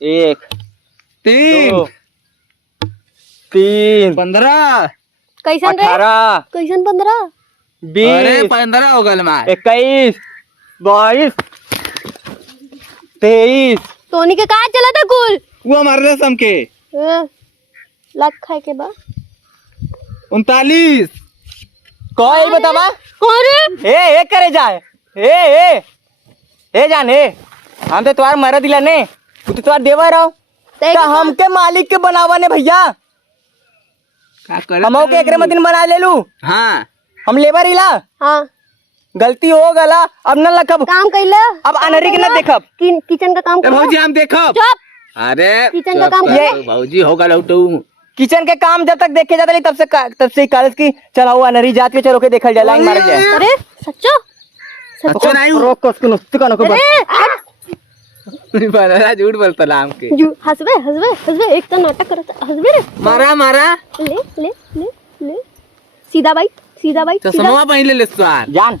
1 3 3 15 कैसन रे 18 कैसन 15 अरे 20 15 हो गल मार 21 22 23 तोनी के कहा चला था कुल वो मारले समके लग खाए के बा 39 कोई बतावा अरे ए करे जाए ए जान हम तो तुम्हार मर दिला ने तू तो तुम्हार देवर रहो तो हमके मालिक के बनावा ने भैया का करे हम के एकरे मतीन बना ले लू हां हम लेबर इला हाँ गलती हो गला अब न लखब काम कैला अब अनरी के न देखब किचन का काम ए भौजी हम देखब चुप अरे किचन का काम ये भौजी हो गल उठू किचन के काम जब तक देखे जाता नहीं तब से कॉलेज की चलाओ अनरी जात के चलो के देखल जाए लाइन मार जाए अरे सच्चो अच्छा नहीं रोक को उसको नुक्ति का नको अरे बड़ा झूठ बोलता लाम के हंसबे एक तो नाटक करत हंसबे रे मारा ले ले ले ले सीधा बाइट चश्मा पहन ले स्वार जान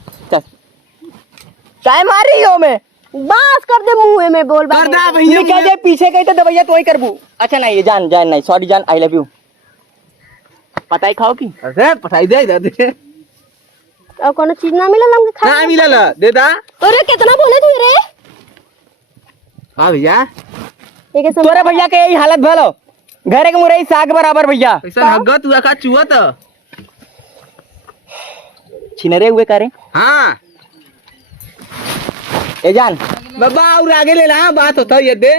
चाय मार रही हो मैं बास कर दे मुंह में बोल कर दा ये भैया कह दे पीछे गई तो दवाइया तो वही करबू अच्छा नहीं ये जान नहीं सॉरी जान आई लव यू पता ही खाओ की अरे पठाई दे इधर दे और कोनो चीज ना मिलल हमके खा ना मिलल दे दा अरे कितना बोले तू रे हां भैया एक तोरे भैया के यही हालत भलो घरे के मुरई साग बराबर भैया ऐसा हग्गा तू का चुवत छिनरे हुए करे हां ए जान बाबा और आगे ले ला बात होता ये दे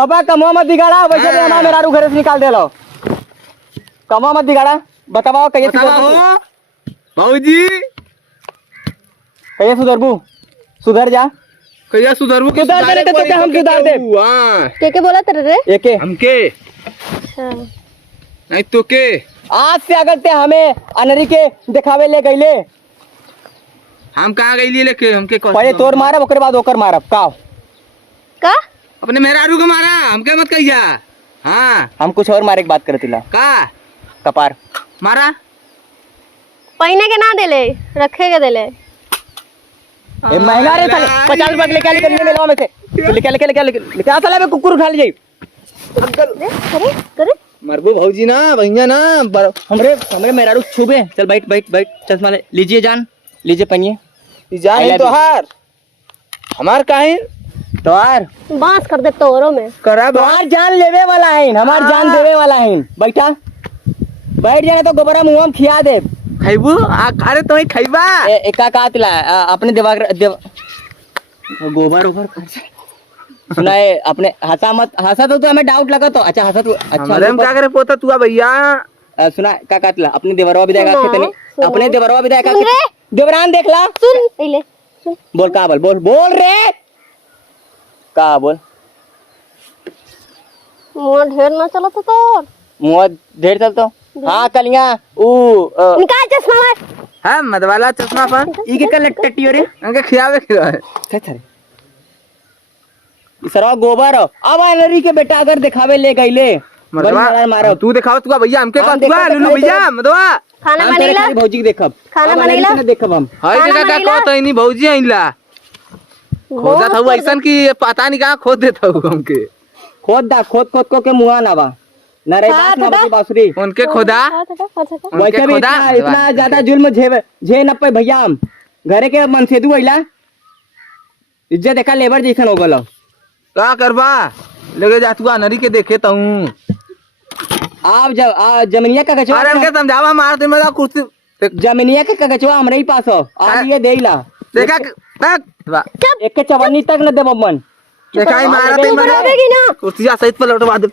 बाबा कमवा मत बिगाड़ा वैसे भी हमारा मेरा घर से निकाल दे लो कमवा मत बिगाड़ा बताओ कैसे बताओ भौजी कैसे सुधरबू सुधर जा कैसे सुधरबू के सुधार दे तो हम सुधार दे हां के बोला तेरे रे एके हमके अच्छा नहीं तो के आज से अगर ते हमें अनरी के दिखावे ले गईले हम कहां गईली लेके हमके पहले तोर मारब ओकर बाद ओकर मारब का अपने मेहरारू को मारा हमके मत कहिया हां हम कुछ और मारे की बात करतिला का कपार मारा पहिने के ना देले रखे के देले ए महंगा रे साले 50 रुपए लेके ले गली में लाओ में से लेके आ साले में कुकुर उठा ले जाई करे मरबू भौजी ना भैया ना हमरे मेहरारू छुबे चल बैठ चश्मा ले लीजिए जान लीजिए पहनिए जान तो हार हमार काहे तोहार बांस कर दे तोरो में करा तोहार जान लेवे वाला है हमार जान देवे वाला है बैठा बैठ जाने तो गोबरा मुंह में खिया दे खाइबू आ अरे तो खाइबा एका का तिला अपने देव गोबर ओबर सुना है अपने हंसा तो हमें डाउट लगा तो अच्छा हंसा तो अच्छा हमारे में क्या करे पोता तू भैया सुना का काटला अपने देवरवा विदाय का खेत नहीं सुना। अपने देवरवा विदाय का सुन रे। देवरान देखला सुन ले सुन बोल का बोल रे का बोल मुंह ढेर ना चला तो तोर मुंह ढेर चलतो हाँ कलिया निकाल चश्मा में हां मदवाला चश्मा पर ई के कल टट्टियो रे अंके खियावे खियावे क्या थारे सरवा गोबर हो। अब अनरी के बेटा अगर दिखावे ले गईले मदवा मारो तू दिखाओ तू भैया हमके हम का तू देखो लुलू तो भैया मदवा खाना हम तेरे बनेला खाली भौजी के देखब खाना अब अनरी बनेला? के न देखब हम हाय खाना जगह का बनेला? कहत नहीं भौजी आइला खोदा था ऐसन की पता नहीं कहां खोद देता हूं हमके खोद को के मुआ ना बा न रे दास ना बची बांसुरी उनके खोदा वैसे भी खोदा? इतना ज्यादा जुल्म झे न पे भैया हम घरे के मनसेदू आइला इज्जत देखा लेबर जैसन हो गलो का करबा लगे जा तू नरी के देखे तो हूं आप जब जमीनिया का कचवा अरे इनके समझावा मार दे मैं कुर्सी जमीनिया के कगचवा हमरे ही पास हो आज ये देला देखा तक एक के चवन्नी तक न देब मन देखा ही मारा तू ते बनावेगी ना कुर्सिया सहित पर लौटवा दे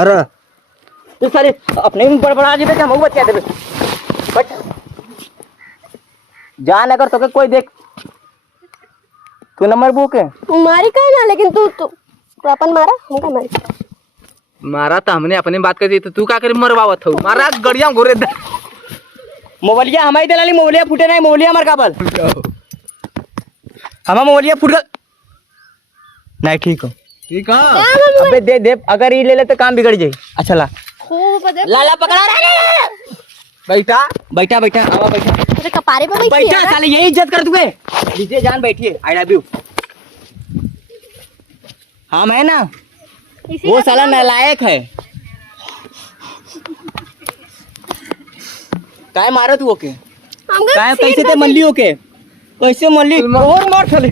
अरे तू सारे अपने में बड़बड़ा जेबे हम बतिया देबे बट जान अगर तोके कोई देख तू नंबर बुक है मारी कहे ना लेकिन तू अपन मारा हमका मारी मारा तो हमने अपने बात कर दी तो तू का करे मरवावत हो मारा गड़िया घोरे दे मोबाइलिया हमारी दलाली मोबाइलिया फूटे नहीं मोबाइलिया हमार काबल हमारा मोबाइलिया फूट गल नहीं ठीक हो ठीक है अबे दे अगर ये ले ले तो काम बिगड़ जाए अच्छा ला खूब दे लाला पकड़ा रे बैठा बैठा आवा बैठा तेरे कपारे पे बैठी बैठा है साले यही इज्जत कर दूंगे लीजिए जान बैठिए आई लव यू हाँ मैं ना इसी वो का साला तो- नालायक है। काय मारत वो के हमको काय सीट कैसे ते का- मल्ली हो के कैसे मल्ली और मार चले